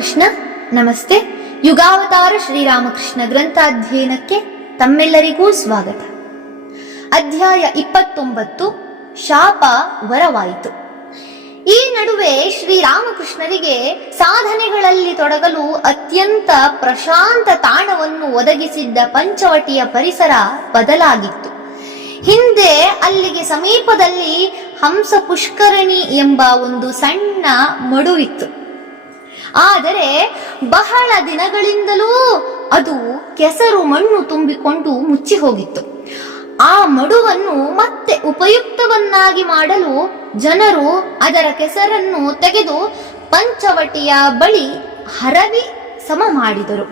ಕೃಷ್ಣ ನಮಸ್ತೆ. ಯುಗಾವತಾರ ಶ್ರೀರಾಮಕೃಷ್ಣ ಗ್ರಂಥಾಧ್ಯಯನಕ್ಕೆ ತಮ್ಮೆಲ್ಲರಿಗೂ ಸ್ವಾಗತ. ಅಧ್ಯಾಯ 29 ಶಾಪ ವರವಾಯಿತು. ಈ ನಡುವೆ ಶ್ರೀರಾಮಕೃಷ್ಣರಿಗೆ ಸಾಧನೆಗಳಲ್ಲಿ ತೊಡಗಲು ಅತ್ಯಂತ ಪ್ರಶಾಂತ ತಾಣವನ್ನು ಒದಗಿಸಿದ್ದ ಪಂಚವಟಿಯ ಪರಿಸರ ಬದಲಾಗಿತ್ತು. ಹಿಂದೆ ಅಲ್ಲಿಗೆ ಸಮೀಪದಲ್ಲಿ ಹಂಸ ಪುಷ್ಕರಣಿ ಎಂಬ ಒಂದು ಸಣ್ಣ ಮಡುವಿತ್ತು. ಆದರೆ ಬಹಳ ದಿನಗಳಿಂದಲೂ ಅದು ಕೆಸರು ಮಣ್ಣು ತುಂಬಿಕೊಂಡು ಮುಚ್ಚಿ ಹೋಗಿತ್ತು. ಆ ಮಡುವನ್ನು ಮತ್ತೆ ಉಪಯುಕ್ತವನ್ನಾಗಿ ಮಾಡಲು ಜನರು ಅದರ ಕೆಸರನ್ನು ತೆಗೆದು ಪಂಚವಟಿಯ ಬಳಿ ಹರವಿ ಸಮ ಮಾಡಿದರು.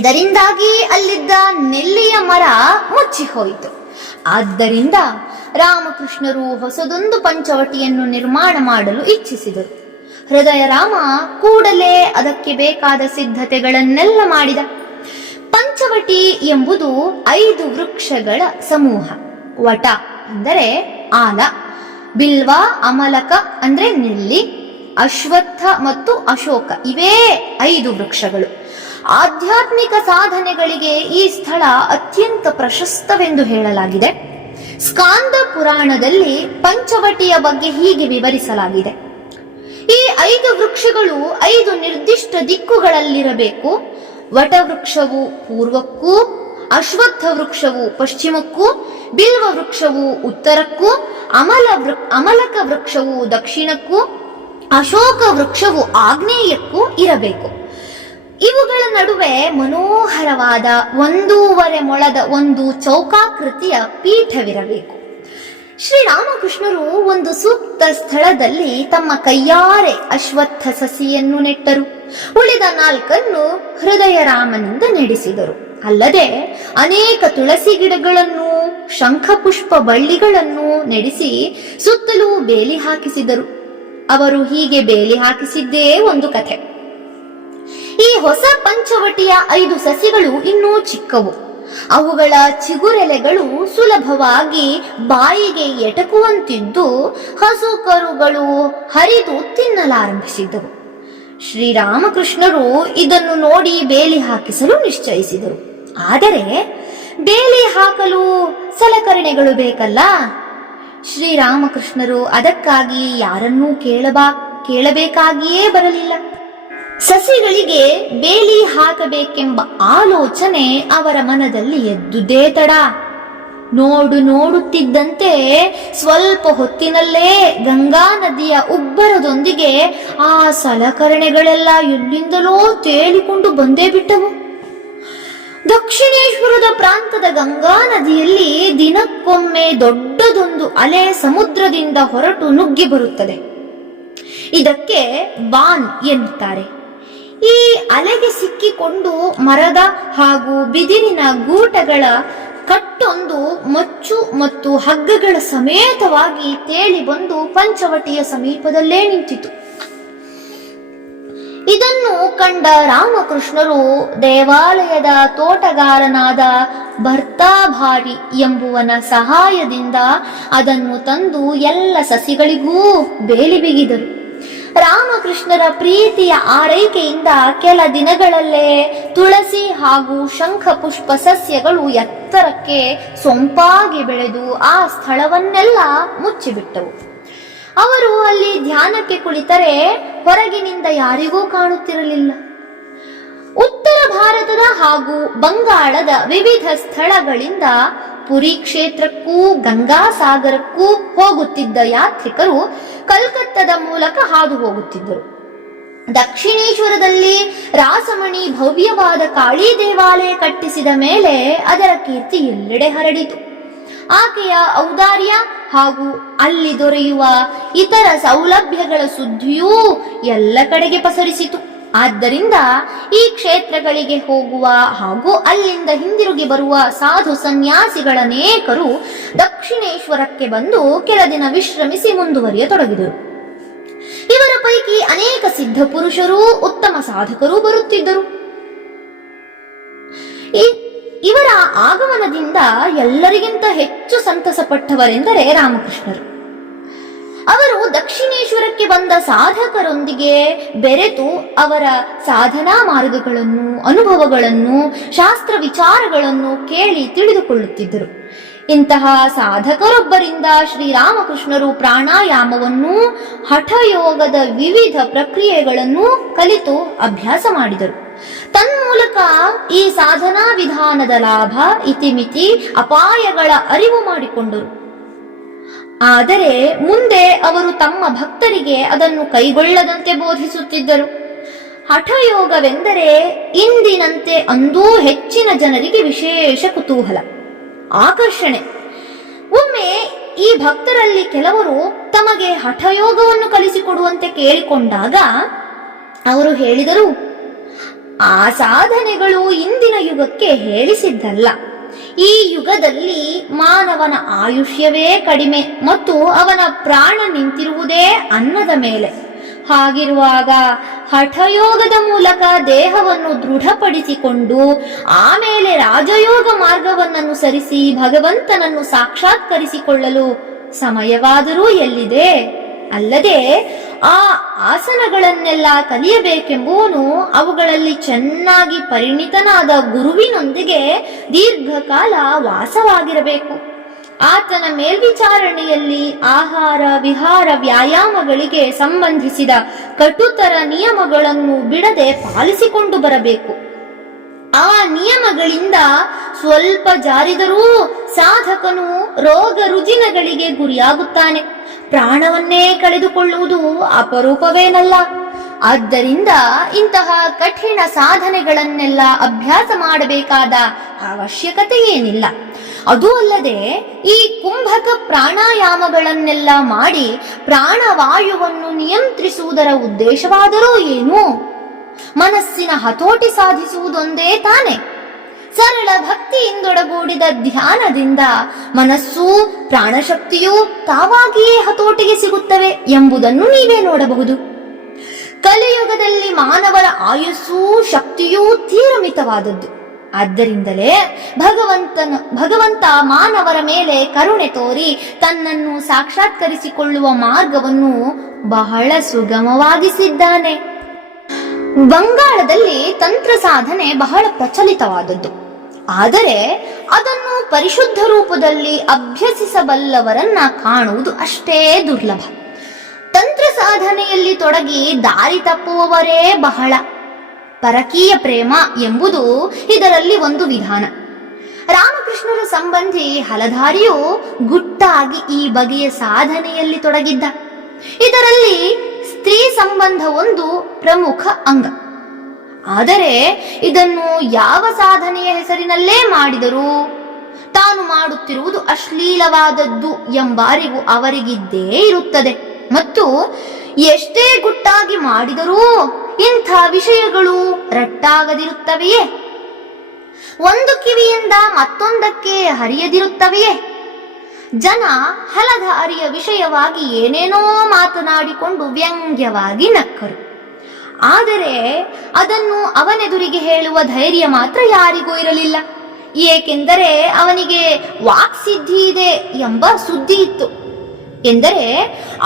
ಇದರಿಂದಾಗಿ ಅಲ್ಲಿದ್ದ ನೆಲ್ಲಿಯ ಮರ ಮುಚ್ಚಿ ಹೋಯಿತು. ಆದ್ದರಿಂದ ರಾಮಕೃಷ್ಣರು ಹೊಸದೊಂದು ಪಂಚವಟಿಯನ್ನು ನಿರ್ಮಾಣ ಮಾಡಲು ಇಚ್ಛಿಸಿದರು. ಹೃದಯ ರಾಮ ಕೂಡಲೇ ಅದಕ್ಕೆ ಬೇಕಾದ ಸಿದ್ಧತೆಗಳನ್ನೆಲ್ಲ ಮಾಡಿದ. ಪಂಚವಟಿ ಎಂಬುದು 5 ವೃಕ್ಷಗಳ ಸಮೂಹ. ವಟ ಅಂದರೆ ಆಲ, ಬಿಲ್ವ, ಅಮಲಕ ಅಂದ್ರೆ ನೆಲ್ಲಿ, ಅಶ್ವತ್ಥ ಮತ್ತು ಅಶೋಕ ಇವೇ 5 ವೃಕ್ಷಗಳು. ಆಧ್ಯಾತ್ಮಿಕ ಸಾಧನೆಗಳಿಗೆ ಈ ಸ್ಥಳ ಅತ್ಯಂತ ಪ್ರಶಸ್ತವೆಂದು ಹೇಳಲಾಗಿದೆ. ಸ್ಕಾಂದ ಪುರಾಣದಲ್ಲಿ ಪಂಚವಟಿಯ ಬಗ್ಗೆ ಹೀಗೆ ವಿವರಿಸಲಾಗಿದೆ. ಈ 5 ವೃಕ್ಷಗಳು 5 ನಿರ್ದಿಷ್ಟ ದಿಕ್ಕುಗಳಲ್ಲಿರಬೇಕು. ವಟವೃಕ್ಷವು ಪೂರ್ವಕ್ಕೂ, ಅಶ್ವತ್ಥ ವೃಕ್ಷವು ಪಶ್ಚಿಮಕ್ಕೂ, ಬಿಲ್ವ ವೃಕ್ಷವು ಉತ್ತರಕ್ಕೂ, ಅಮಲಕ ವೃಕ್ಷವು ದಕ್ಷಿಣಕ್ಕೂ, ಅಶೋಕ ವೃಕ್ಷವು ಆಗ್ನೇಯಕ್ಕೂ ಇರಬೇಕು. ಇವುಗಳ ನಡುವೆ ಮನೋಹರವಾದ 1.5 ಮೊಳದ ಒಂದು ಚೌಕಾಕೃತಿಯ ಪೀಠವಿರಬೇಕು. ಶ್ರೀರಾಮಕೃಷ್ಣರು ಒಂದು ಸೂಕ್ತ ಸ್ಥಳದಲ್ಲಿ ತಮ್ಮ ಕೈಯಾರೆ ಅಶ್ವತ್ಥ ಸಸಿಯನ್ನು ನೆಟ್ಟರು. ಉಳಿದ 4 ಹೃದಯ ರಾಮನಿಂದ ನಡೆಸಿದರು. ಅಲ್ಲದೆ ಅನೇಕ ತುಳಸಿ ಗಿಡಗಳನ್ನು, ಶಂಖಪುಷ್ಪ ಬಳ್ಳಿಗಳನ್ನು ನೆಡೆಸಿ ಸುತ್ತಲೂ ಬೇಲಿ ಹಾಕಿಸಿದರು. ಅವರು ಹೀಗೆ ಬೇಲಿ ಹಾಕಿಸಿದ್ದೇ ಒಂದು ಕಥೆ. ಈ ಹೊಸ ಪಂಚವಟಿಯ 5 ಸಸಿಗಳು ಇನ್ನೂ ಚಿಕ್ಕವು. ಅವುಗಳ ಚಿಗುರೆಲೆಗಳು ಸುಲಭವಾಗಿ ಬಾಯಿಗೆ ಎಟಕುವಂತಿದ್ದು ಹಸು ಕರುಗಳು ಹರಿದು ತಿನ್ನಲಾರಂಭಿಸಿದ್ದವು. ಶ್ರೀರಾಮಕೃಷ್ಣರು ಇದನ್ನು ನೋಡಿ ಬೇಲಿ ಹಾಕಿಸಲು ನಿಶ್ಚಯಿಸಿದರು. ಆದರೆ ಬೇಲಿ ಹಾಕಲು ಸಲಕರಣೆಗಳು ಬೇಕಲ್ಲ. ಶ್ರೀರಾಮಕೃಷ್ಣರು ಅದಕ್ಕಾಗಿ ಯಾರನ್ನೂ ಕೇಳಬೇಕಾಗಿಯೇ ಬರಲಿಲ್ಲ. ಸಸಿಗಳಿಗೆ ಬೇಲಿ ಹಾಕಬೇಕೆಂಬ ಆಲೋಚನೆ ಅವರ ಮನದಲ್ಲಿ ಎದ್ದುದೇ ತಡ. ನೋಡುತ್ತಿದ್ದಂತೆ ಸ್ವಲ್ಪ ಹೊತ್ತಿನಲ್ಲೇ ಗಂಗಾ ನದಿಯ ಉಬ್ಬರದೊಂದಿಗೆ ಆ ಸಲಕರಣೆಗಳೆಲ್ಲ ಎಲ್ಲಿಂದಲೋ ತೇಲಿಕೊಂಡು ಬಂದೇ ಬಿಟ್ಟವು. ದಕ್ಷಿಣೇಶ್ವರದ ಪ್ರಾಂತದ ಗಂಗಾ ನದಿಯಲ್ಲಿ ದಿನಕ್ಕೊಮ್ಮೆ ದೊಡ್ಡದೊಂದು ಅಲೆ ಸಮುದ್ರದಿಂದ ಹೊರಟು ನುಗ್ಗಿ ಬರುತ್ತದೆ. ಇದಕ್ಕೆ ಬಾನ್ ಎನ್ನುತ್ತಾರೆ. ಈ ಅಲೆಗೆ ಸಿಕ್ಕಿಕೊಂಡು ಮರದ ಹಾಗೂ ಬಿದಿರಿನ ಗೂಟಗಳ ಕಟ್ಟೊಂದು ಮಚ್ಚು ಮತ್ತು ಹಗ್ಗಗಳ ಸಮೇತವಾಗಿ ತೇಲಿ ಬಂದು ಪಂಚವಟಿಯ ಸಮೀಪದಲ್ಲೇ ನಿಂತಿತು. ಇದನ್ನು ಕಂಡ ರಾಮಕೃಷ್ಣರು ದೇವಾಲಯದ ತೋಟಗಾರನಾದ ಭರ್ತಾಭಾರಿ ಎಂಬುವನ ಸಹಾಯದಿಂದ ಅದನ್ನು ತಂದು ಎಲ್ಲ ಸಸಿಗಳಿಗೂ ಬೇಲಿ ಬಿಗಿದರು. ರಾಮಕೃಷ್ಣರ ಪ್ರೀತಿಯ ಆರೈಕೆಯಿಂದ ಕೆಲ ದಿನಗಳಲ್ಲೇ ತುಳಸಿ ಹಾಗೂ ಶಂಖ ಪುಷ್ಪ ಸಸ್ಯಗಳು ಎತ್ತರಕ್ಕೆ ಸೊಂಪಾಗಿ ಬೆಳೆದು ಆ ಸ್ಥಳವನ್ನೆಲ್ಲ ಮುಚ್ಚಿಬಿಟ್ಟವು. ಅವರು ಅಲ್ಲಿ ಧ್ಯಾನಕ್ಕೆ ಕುಳಿತರೆ ಹೊರಗಿನಿಂದ ಯಾರಿಗೂ ಕಾಣುತ್ತಿರಲಿಲ್ಲ. ಉತ್ತರ ಭಾರತದ ಹಾಗೂ ಬಂಗಾಳದ ವಿವಿಧ ಸ್ಥಳಗಳಿಂದ ಪುರಿ ಕ್ಷೇತ್ರಕ್ಕೂ ಗಂಗಾಸಾಗರಕ್ಕೂ ಹೋಗುತ್ತಿದ್ದ ಯಾತ್ರಿಕರು ಕಲ್ಕತ್ತದ ಮೂಲಕ ಹಾದು ಹೋಗುತ್ತಿದ್ದರು. ದಕ್ಷಿಣೇಶ್ವರದಲ್ಲಿ ರಾಸಮಣಿ ಭವ್ಯವಾದ ಕಾಳಿ ದೇವಾಲಯ ಕಟ್ಟಿಸಿದ ಮೇಲೆ ಅದರ ಕೀರ್ತಿ ಎಲ್ಲೆಡೆ ಹರಡಿತು. ಆಕೆಯ ಔದಾರ್ಯ ಹಾಗೂ ಅಲ್ಲಿ ದೊರೆಯುವ ಇತರ ಸೌಲಭ್ಯಗಳ ಸುದ್ದಿಯೂ ಎಲ್ಲ ಕಡೆಗೆ ಪಸರಿಸಿತು. ಆದ್ದರಿಂದ ಈ ಕ್ಷೇತ್ರಗಳಿಗೆ ಹೋಗುವ ಹಾಗೂ ಅಲ್ಲಿಂದ ಹಿಂದಿರುಗಿ ಬರುವ ಸಾಧು ಸನ್ಯಾಸಿಗಳನೇಕರು ದಕ್ಷಿಣೇಶ್ವರಕ್ಕೆ ಬಂದು ಕೆಲ ದಿನ ವಿಶ್ರಮಿಸಿ ಮುಂದುವರಿಯತೊಡಗಿದರು. ಇವರ ಪೈಕಿ ಅನೇಕ ಸಿದ್ಧ ಪುರುಷರು, ಉತ್ತಮ ಸಾಧಕರು ಬರುತ್ತಿದ್ದರು. ಇವರ ಆಗಮನದಿಂದ ಎಲ್ಲರಿಗಿಂತ ಹೆಚ್ಚು ಸಂತಸಪಟ್ಟವರೆಂದರೆ ರಾಮಕೃಷ್ಣರು. ಅವರು ದಕ್ಷಿಣೇಶ್ವರಕ್ಕೆ ಬಂದ ಸಾಧಕರೊಂದಿಗೆ ಬೆರೆತು ಅವರ ಸಾಧನಾ ಮಾರ್ಗಗಳನ್ನು, ಅನುಭವಗಳನ್ನು, ಶಾಸ್ತ್ರ ವಿಚಾರಗಳನ್ನು ಕೇಳಿ ತಿಳಿದುಕೊಳ್ಳುತ್ತಿದ್ದರು. ಇಂತಹ ಸಾಧಕರೊಬ್ಬರಿಂದ ಶ್ರೀರಾಮಕೃಷ್ಣರು ಪ್ರಾಣಾಯಾಮವನ್ನು, ಹಠಯೋಗದ ವಿವಿಧ ಪ್ರಕ್ರಿಯೆಗಳನ್ನು ಕಲಿತು ಅಭ್ಯಾಸ ಮಾಡಿದರು. ತನ್ಮೂಲಕ ಈ ಸಾಧನಾ ವಿಧಾನದ ಲಾಭ, ಇತಿಮಿತಿ, ಅಪಾಯಗಳ ಅರಿವು ಮಾಡಿಕೊಂಡರು. ಆದರೆ ಮುಂದೆ ಅವರು ತಮ್ಮ ಭಕ್ತರಿಗೆ ಅದನ್ನು ಕೈಗೊಳ್ಳದಂತೆ ಬೋಧಿಸುತ್ತಿದ್ದರು. ಹಠಯೋಗವೆಂದರೆ ಇಂದಿನಂತೆ ಅಂದೂ ಹೆಚ್ಚಿನ ಜನರಿಗೆ ವಿಶೇಷ ಕುತೂಹಲ, ಆಕರ್ಷಣೆ. ಒಮ್ಮೆ ಈ ಭಕ್ತರಲ್ಲಿ ಕೆಲವರು ತಮಗೆ ಹಠಯೋಗವನ್ನು ಕಲಿಸಿಕೊಡುವಂತೆ ಕೇಳಿಕೊಂಡಾಗ ಅವರು ಹೇಳಿದರು, ಆ ಸಾಧನೆಗಳು ಇಂದಿನ ಯುಗಕ್ಕೆ ಹೇಳಿಸಿದ್ದಲ್ಲ. ಈ ಯುಗದಲ್ಲಿ ಮಾನವನ ಆಯುಷ್ಯವೇ ಕಡಿಮೆ ಮತ್ತು ಅವನ ಪ್ರಾಣ ನಿಂತಿರುವುದೇ ಅನ್ನದ ಮೇಲೆ. ಹಾಗಿರುವಾಗ ಹಠಯೋಗದ ಮೂಲಕ ದೇಹವನ್ನು ದೃಢಪಡಿಸಿಕೊಂಡು ಆಮೇಲೆ ರಾಜಯೋಗ ಮಾರ್ಗವನ್ನನುಸರಿಸಿ ಭಗವಂತನನ್ನು ಸಾಕ್ಷಾತ್ಕರಿಸಿಕೊಳ್ಳಲು ಸಮಯವಾದರೂ ಎಲ್ಲಿದೆ? ಅಲ್ಲದೆ ಆ ಆಸನಗಳನ್ನೆಲ್ಲ ಕಲಿಯಬೇಕೆಂಬುವನು ಅವುಗಳಲ್ಲಿ ಚೆನ್ನಾಗಿ ಪರಿಣಿತನಾದ ಗುರುವಿನೊಂದಿಗೆ ದೀರ್ಘಕಾಲ ವಾಸವಾಗಿರಬೇಕು. ಆತನ ಮೇಲ್ವಿಚಾರಣೆಯಲ್ಲಿ ಆಹಾರ, ವಿಹಾರ, ವ್ಯಾಯಾಮಗಳಿಗೆ ಸಂಬಂಧಿಸಿದ ಕಟುತರ ನಿಯಮಗಳನ್ನು ಬಿಡದೆ ಪಾಲಿಸಿಕೊಂಡು ಬರಬೇಕು. ಆ ನಿಯಮಗಳಿಂದ ಸ್ವಲ್ಪ ಜಾರಿದರೂ ಸಾಧಕನು ರೋಗ ರುಜಿನಗಳಿಗೆ ಗುರಿಯಾಗುತ್ತಾನೆ. ಪ್ರಾಣವನ್ನೇ ಕಳೆದುಕೊಳ್ಳುವುದು ಅಪರೂಪವೇನಲ್ಲ. ಆದ್ದರಿಂದ ಇಂತಹ ಕಠಿಣ ಸಾಧನೆಗಳನ್ನೆಲ್ಲ ಅಭ್ಯಾಸ ಮಾಡಬೇಕಾದ ಅವಶ್ಯಕತೆ ಏನಿಲ್ಲ. ಅದೂ ಅಲ್ಲದೆ ಈ ಕುಂಭಕ ಪ್ರಾಣಾಯಾಮಗಳನ್ನೆಲ್ಲ ಮಾಡಿ ಪ್ರಾಣವಾಯುವನ್ನು ನಿಯಂತ್ರಿಸುವುದರ ಉದ್ದೇಶವಾದರೂ ಏನು? ಮನಸ್ಸಿನ ಹತೋಟಿ ಸಾಧಿಸುವುದೊಂದೇ ತಾನೆ. ಸರಳ ಭಕ್ತಿಯಿಂದೊಡಗೂಡಿದ ಧ್ಯಾನದಿಂದ ಮನಸ್ಸು, ಪ್ರಾಣಶಕ್ತಿಯು ತಾವಾಗಿಯೇ ಹತೋಟಿಗೆ ಸಿಗುತ್ತವೆ ಎಂಬುದನ್ನು ನೀವೇ ನೋಡಬಹುದು. ಕಲಿಯುಗದಲ್ಲಿ ಮಾನವರ ಆಯುಸ್ಸು, ಶಕ್ತಿಯೂ ತೀರ ಮಿತವಾದದ್ದು. ಆದ್ದರಿಂದಲೇ ಭಗವಂತ ಮಾನವರ ಮೇಲೆ ಕರುಣೆ ತೋರಿ ತನ್ನನ್ನು ಸಾಕ್ಷಾತ್ಕರಿಸಿಕೊಳ್ಳುವ ಮಾರ್ಗವನ್ನು ಬಹಳ ಸುಗಮವಾಗಿಸಿದ್ದಾನೆ. ಬಂಗಾಳದಲ್ಲಿ ತಂತ್ರ ಸಾಧನೆ ಬಹಳ ಪ್ರಚಲಿತವಾದದ್ದು. ಆದರೆ ಅದನ್ನು ಪರಿಶುದ್ಧ ರೂಪದಲ್ಲಿ ಅಭ್ಯಸಿಸಬಲ್ಲವರನ್ನ ಕಾಣುವುದು ಅಷ್ಟೇ ದುರ್ಲಭ. ತಂತ್ರ ಸಾಧನೆಯಲ್ಲಿ ತೊಡಗಿ ದಾರಿ ತಪ್ಪುವವರೇ ಬಹಳ. ಪರಕೀಯ ಪ್ರೇಮ ಎಂಬುದು ಇದರಲ್ಲಿ ಒಂದು ವಿಧಾನ. ರಾಮಕೃಷ್ಣರ ಸಂಬಂಧಿ ಹಲಧಾರಿಯು ಗುಟ್ಟಾಗಿ ಈ ಬಗೆಯ ಸಾಧನೆಯಲ್ಲಿ ತೊಡಗಿದ್ದ. ಇದರಲ್ಲಿ ಸ್ತ್ರೀ ಸಂಬಂಧ ಒಂದು ಪ್ರಮುಖ ಅಂಗ. ಆದರೆ ಇದನ್ನು ಯಾವ ಸಾಧನೆಯ ಹೆಸರಿನಲ್ಲೇ ಮಾಡಿದರೂ ತಾನು ಮಾಡುತ್ತಿರುವುದು ಅಶ್ಲೀಲವಾದದ್ದು ಎಂಬ ಅರಿವು ಅವರಿಗಿದ್ದೇ ಇರುತ್ತದೆ. ಮತ್ತು ಎಷ್ಟೇ ಗುಟ್ಟಾಗಿ ಮಾಡಿದರೂ ಇಂಥ ವಿಷಯಗಳು ರಟ್ಟಾಗದಿರುತ್ತವೆಯೇ? ಒಂದು ಕಿವಿಯಿಂದ ಮತ್ತೊಂದಕ್ಕೆ ಹರಿಯದಿರುತ್ತವೆಯೇ? ಜನ ಹಲಧಾರಿಯ ವಿಷಯವಾಗಿ ಏನೇನೋ ಮಾತನಾಡಿಕೊಂಡು ವ್ಯಂಗ್ಯವಾಗಿ ನಕ್ಕರು. ಆದರೆ ಅದನ್ನು ಅವನೆದುರಿಗೆ ಹೇಳುವ ಧೈರ್ಯ ಮಾತ್ರ ಯಾರಿಗೂ ಇರಲಿಲ್ಲ. ಏಕೆಂದರೆ ಅವನಿಗೆ ವಾಕ್ಸಿದ್ಧಿ ಇದೆ ಎಂಬ ಸುದ್ದಿ ಇತ್ತು. ಎಂದರೆ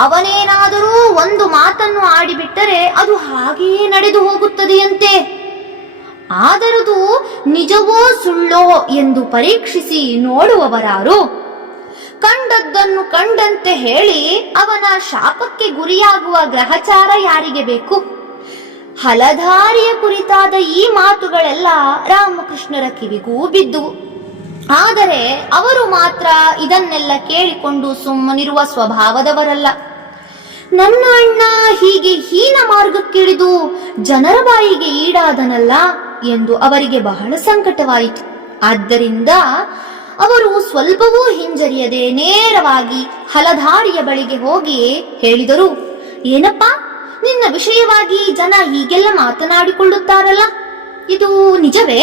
ಅವನೇನಾದರೂ ಒಂದು ಮಾತನ್ನು ಆಡಿಬಿಟ್ಟರೆ ಅದು ಹಾಗೆಯೇ ನಡೆದು ಹೋಗುತ್ತದೆಯಂತೆ. ಆದರದು ನಿಜವೋ ಸುಳ್ಳೋ ಎಂದು ಪರೀಕ್ಷಿಸಿ ನೋಡುವವರಾರು? ಕಂಡದ್ದನ್ನು ಕಂಡಂತೆ ಹೇಳಿ ಅವನ ಶಾಪಕ್ಕೆ ಗುರಿಯಾಗುವ ಗ್ರಹಚಾರ ಯಾರಿಗೆ ಬೇಕು? ಹಲಧಾರಿಯ ಕುರಿತಾದ ಈ ಮಾತುಗಳೆಲ್ಲ ರಾಮಕೃಷ್ಣರ ಕಿವಿಗೂ ಬಿದ್ದುವು. ಆದರೆ ಅವರು ಮಾತ್ರ ಇದನ್ನೆಲ್ಲ ಕೇಳಿಕೊಂಡು ಸುಮ್ಮನಿರುವ ಸ್ವಭಾವದವರಲ್ಲ. ನನ್ನ ಅಣ್ಣ ಹೀಗೆ ಹೀನ ಮಾರ್ಗಕ್ಕಿಳಿದು ಜನರ ಬಾಯಿಗೆ ಈಡಾದನಲ್ಲ ಎಂದು ಅವರಿಗೆ ಬಹಳ ಸಂಕಟವಾಯಿತು. ಆದ್ದರಿಂದ ಅವರು ಸ್ವಲ್ಪವೂ ಹಿಂಜರಿಯದೆ ನೇರವಾಗಿ ಹಲಧಾರಿಯ ಬಳಿಗೆ ಹೋಗಿ ಹೇಳಿದರು, ಏನಪ್ಪ, ನಿನ್ನ ವಿಷಯವಾಗಿ ಜನ ಹೀಗೆಲ್ಲ ಮಾತನಾಡಿಕೊಳ್ಳುತ್ತಾರಲ್ಲ, ಇದು ನಿಜವೇ?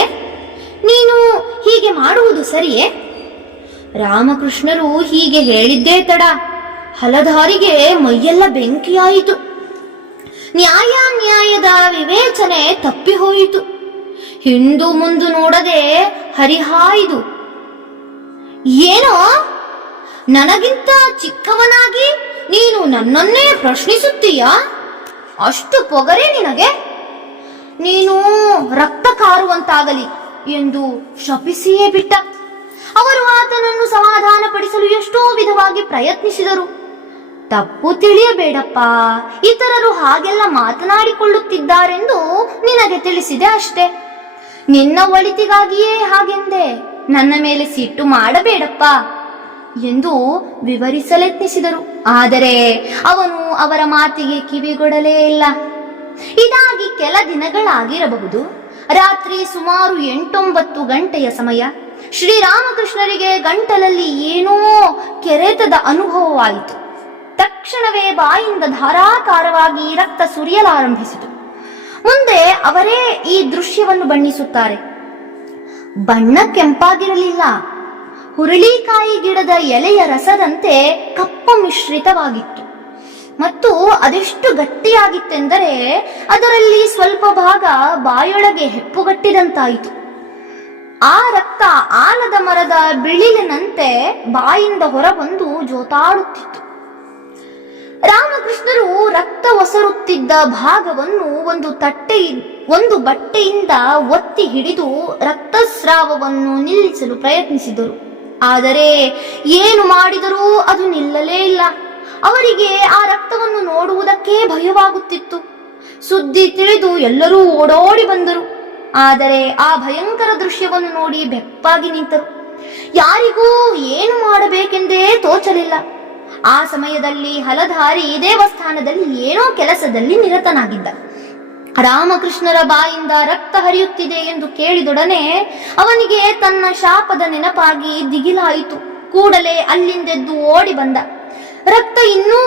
ನೀನು ಹೀಗೆ ಮಾಡುವುದು ಸರಿಯೇ? ರಾಮಕೃಷ್ಣರು ಹೀಗೆ ಹೇಳಿದ್ದೇ ತಡ ಹಲಧಾರಿಗೆ ಮೈಯೆಲ್ಲ ಬೆಂಕಿಯಾಯಿತು. ನ್ಯಾಯಾನ್ಯಾಯದ ವಿವೇಚನೆ ತಪ್ಪಿ ಹೋಯಿತು. ಹಿಂದು ಮುಂದು ನೋಡದೆ ಹರಿಹಾಯ್ದು, ಏನೋ ನನಗಿಂತ ಚಿಕ್ಕವನಾಗಿ ನೀನು ನನ್ನನ್ನೇ ಪ್ರಶ್ನಿಸುತ್ತೀಯಾ? ಅಷ್ಟು ಪೊಗರೆ ನಿನಗೆ? ನೀನು ರಕ್ತ ಕಾರುವಂತಾಗಲಿ ಎಂದು ಶಪಿಸಿಯೇ ಬಿಟ್ಟ. ಅವರು ಆತನನ್ನು ಸಮಾಧಾನ ಪಡಿಸಲು ಎಷ್ಟೋ ವಿಧವಾಗಿ ಪ್ರಯತ್ನಿಸಿದರು. ತಪ್ಪು ತಿಳಿಯಬೇಡಪ್ಪ, ಇತರರು ಹಾಗೆಲ್ಲ ಮಾತನಾಡಿಕೊಳ್ಳುತ್ತಿದ್ದಾರೆಂದು ನಿನಗೆ ತಿಳಿಸಿದೆ ಅಷ್ಟೇ. ನಿನ್ನ ಒಳಿತಿಗಾಗಿಯೇ ಹಾಗೆಂದೆ, ನನ್ನ ಮೇಲೆ ಸಿಟ್ಟು ಮಾಡಬೇಡಪ್ಪ ಎಂದು ವಿವರಿಸಲೆತ್ನಿಸಿದರು. ಆದರೆ ಅವನು ಅವರ ಮಾತಿಗೆ ಕಿವಿಗೊಡಲೇ ಇಲ್ಲ. ಇದಾಗಿ ಕೆಲ ದಿನಗಳಾಗಿರಬಹುದು. ರಾತ್ರಿ ಸುಮಾರು 8-9 ಗಂಟೆಯ ಸಮಯ. ಶ್ರೀರಾಮಕೃಷ್ಣರಿಗೆ ಗಂಟಲಲ್ಲಿ ಏನೋ ಕೆರೆತದ ಅನುಭವವಾಯಿತು. ತಕ್ಷಣವೇ ಬಾಯಿಂದ ಧಾರಾಕಾರವಾಗಿ ರಕ್ತ ಸುರಿಯಲಾರಂಭಿಸಿತು. ಮುಂದೆ ಅವರೇ ಈ ದೃಶ್ಯವನ್ನು ಬಣ್ಣಿಸುತ್ತಾರೆ. ಬಣ್ಣ ಕೆಂಪಾಗಿರಲಿಲ್ಲ, ಹುರುಳಿಕಾಯಿ ಗಿಡದ ಎಲೆಯ ರಸದಂತೆ ಕಪ್ಪು ಮಿಶ್ರಿತವಾಗಿತ್ತು. ಮತ್ತು ಅದೆಷ್ಟು ಗಟ್ಟಿಯಾಗಿತ್ತೆಂದರೆ ಅದರಲ್ಲಿ ಸ್ವಲ್ಪ ಭಾಗ ಬಾಯೊಳಗೆ ಹೆಪ್ಪುಗಟ್ಟಿದಂತಾಯಿತು. ಆ ರಕ್ತ ಆಲದ ಮರದ ಬಿಳಿಲಿನಂತೆ ಬಾಯಿಂದ ಹೊರಬಂದು ಜೋತಾಡುತ್ತಿತ್ತು. ರಾಮಕೃಷ್ಣರು ರಕ್ತ ಒಸರುತ್ತಿದ್ದ ಭಾಗವನ್ನು ಒಂದು ಬಟ್ಟೆಯಿಂದ ಒತ್ತಿ ಹಿಡಿದು ರಕ್ತಸ್ರಾವವನ್ನು ನಿಲ್ಲಿಸಲು ಪ್ರಯತ್ನಿಸಿದರು. ಆದರೆ ಏನು ಮಾಡಿದರೂ ಅದು ನಿಲ್ಲಲೇ ಇಲ್ಲ. ಅವರಿಗೆ ಆ ರಕ್ತವನ್ನು ನೋಡುವುದಕ್ಕೆ ಭಯವಾಗುತ್ತಿತ್ತು. ಸುದ್ದಿ ತಿಳಿದು ಎಲ್ಲರೂ ಓಡೋಡಿ ಬಂದರು. ಆದರೆ ಆ ಭಯಂಕರ ದೃಶ್ಯವನ್ನು ನೋಡಿ ಬೆಪ್ಪಾಗಿ ನಿಂತರು. ಯಾರಿಗೂ ಏನು ಮಾಡಬೇಕೆಂದೇ ತೋಚಲಿಲ್ಲ. ಆ ಸಮಯದಲ್ಲಿ ಹಲಧಾರಿ ದೇವಸ್ಥಾನದಲ್ಲಿ ಏನೋ ಕೆಲಸದಲ್ಲಿ ನಿರತನಾಗಿದ್ದ. ರಾಮಕೃಷ್ಣರ ಬಾಯಿಂದ ರಕ್ತ ಹರಿಯುತ್ತಿದೆ ಎಂದು ಕೇಳಿದೊಡನೆ ಅವನಿಗೆ ತನ್ನ ಶಾಪದ ನೆನಪಾಗಿ ದಿಗಿಲಾಯಿತು. ಕೂಡಲೇ ಅಲ್ಲಿಂದೆದ್ದು ಓಡಿ ಬಂದ. ರಕ್ತ ಇನ್ನೂ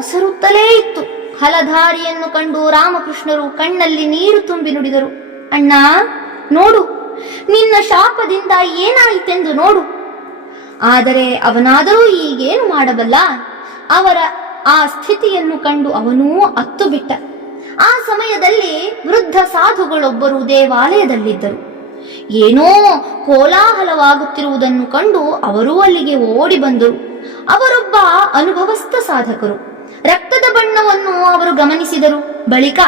ಒಸರುತ್ತಲೇ ಇತ್ತು. ಹಲಧಾರಿಯನ್ನು ಕಂಡು ರಾಮಕೃಷ್ಣರು ಕಣ್ಣಲ್ಲಿ ನೀರು ತುಂಬಿ ನುಡಿದರು. ಅಣ್ಣ, ನೋಡು, ನಿನ್ನ ಶಾಪದಿಂದ ಏನಾಯಿತೆಂದು ನೋಡು. ಆದರೆ ಅವನಾದರೂ ಈಗೇನು ಮಾಡಬಲ್ಲ? ಅವರ ಆ ಸ್ಥಿತಿಯನ್ನು ಕಂಡು ಅವನೂ ಅತ್ತು ಬಿಟ್ಟ. ಆ ಸಮಯದಲ್ಲಿ ವೃದ್ಧ ಸಾಧುಗಳೊಬ್ಬರು ದೇವಾಲಯದಲ್ಲಿದ್ದರು. ಏನೋ ಕೋಲಾಹಲವಾಗುತ್ತಿರುವುದನ್ನು ಕಂಡು ಅವರೂ ಅಲ್ಲಿಗೆ ಓಡಿ ಬಂದರು. ಅವರೊಬ್ಬ ಅನುಭವಸ್ಥ ಸಾಧಕರು. ರಕ್ತದ ಬಣ್ಣವನ್ನು ಅವರು ಗಮನಿಸಿದರು. ಬಳಿಕ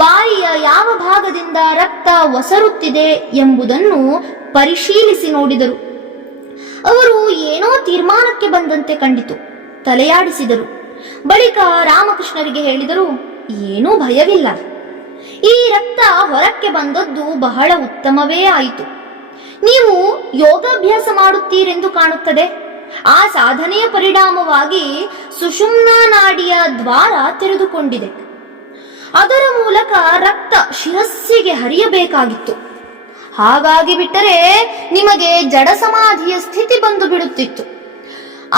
ಬಾಯಿಯ ಯಾವ ಭಾಗದಿಂದ ರಕ್ತ ಒಸರುತ್ತಿದೆ ಎಂಬುದನ್ನು ಪರಿಶೀಲಿಸಿ ನೋಡಿದರು. ಅವರು ಏನೋ ತೀರ್ಮಾನಕ್ಕೆ ಬಂದಂತೆ ಕಂಡಿತು. ತಲೆಯಾಡಿಸಿದರು. ಬಳಿಕ ರಾಮಕೃಷ್ಣರಿಗೆ ಹೇಳಿದರು, ಏನೂ ಭಯವಿಲ್ಲ. ಈ ರಕ್ತ ಹೊರಕ್ಕೆ ಬಂದದ್ದು ಬಹಳ ಉತ್ತಮವೇ ಆಯಿತು. ನೀವು ಯೋಗಾಭ್ಯಾಸ ಮಾಡುತ್ತೀರೆಂದು ಕಾಣುತ್ತದೆ. ಆ ಸಾಧನೆಯ ಪರಿಣಾಮವಾಗಿ ಸುಷುಮ್ನಾ ನಾಡಿಯ ದ್ವಾರ ತೆರೆದುಕೊಂಡಿದೆ. ಅದರ ಮೂಲಕ ರಕ್ತ ಶಿರಸ್ಸಿಗೆ ಹರಿಯಬೇಕಾಗಿತ್ತು. ಹಾಗಾಗಿ ಬಿಟ್ಟರೆ ನಿಮಗೆ ಜಡ ಸಮಾಧಿಯ ಸ್ಥಿತಿ ಬಂದು ಬಿಡುತ್ತಿತ್ತು.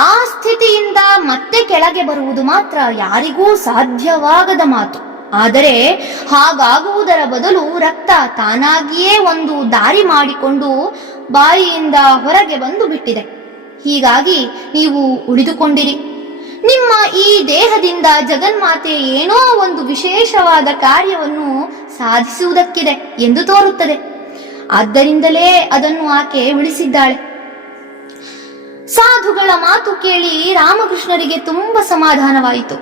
ಆ ಸ್ಥಿತಿಯಿಂದ ಮತ್ತೆ ಕೆಳಗೆ ಬರುವುದು ಮಾತ್ರ ಯಾರಿಗೂ ಸಾಧ್ಯವಾಗದ ಮಾತು. ಆದರೆ ಹಾಗಾಗುವುದರ ಬದಲು ರಕ್ತ ತಾನಾಗಿಯೇ ಒಂದು ದಾರಿ ಮಾಡಿಕೊಂಡು ಬಾಯಿಯಿಂದ ಹೊರಗೆ ಬಂದು ಬಿಟ್ಟಿದೆ. ಹೀಗಾಗಿ ನೀವು ಉಳಿದುಕೊಂಡಿರಿ. ನಿಮ್ಮ ಈ ದೇಹದಿಂದ ಜಗನ್ಮಾತೆ ಏನೋ ಒಂದು ವಿಶೇಷವಾದ ಕಾರ್ಯವನ್ನು ಸಾಧಿಸುವುದಕ್ಕಿದೆ ಎಂದು ತೋರುತ್ತದೆ. ಆದ್ದರಿಂದಲೇ ಅದನ್ನು ಆಕೆ ಉಳಿಸಿದ್ದಾಳೆ. ಸಾಧುಗಳ ಮಾತು ಕೇಳಿ ರಾಮಕೃಷ್ಣರಿಗೆ ತುಂಬಾ ಸಮಾಧಾನವಾಯಿತು.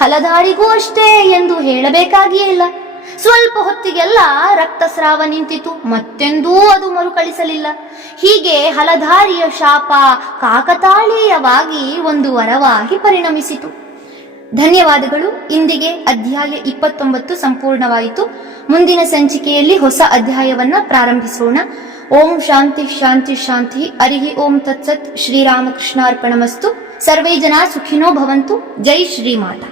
ಹಲಧಾರಿಗೂ ಅಷ್ಟೇ ಎಂದು ಹೇಳಬೇಕಾಗಿಯೇ ಇಲ್ಲ. ಸ್ವಲ್ಪ ಹೊತ್ತಿಗೆಲ್ಲ ರಕ್ತಸ್ರಾವ ನಿಂತಿತು. ಮತ್ತೆಂದೂ ಅದು ಮರುಕಳಿಸಲಿಲ್ಲ. ಹೀಗೆ ಹಲಧಾರಿಯ ಶಾಪ ಕಾಕತಾಳೀಯವಾಗಿ ಒಂದು ವರವಾಗಿ ಪರಿಣಮಿಸಿತು. ಧನ್ಯವಾದಗಳು. ಇಂದಿಗೆ ಅಧ್ಯಾಯ 29 ಸಂಪೂರ್ಣವಾಯಿತು. ಮುಂದಿನ ಸಂಚಿಕೆಯಲ್ಲಿ ಹೊಸ ಅಧ್ಯಾಯವನ್ನ ಪ್ರಾರಂಭಿಸೋಣ. ಓಂ ಶಾಂತಿ ಶಾಂತಿ ಶಾಂತಿ. ಹರಿ ಓಂ ತತ್ಸತ್. ಶ್ರೀರಾಮಕೃಷ್ಣಾರ್ಪಣಮಸ್ತು. ಸರ್ವೇ ಜನ ಸುಖಿನೋ ಭವಂತು. ಜೈ ಶ್ರೀಮಾತಾ.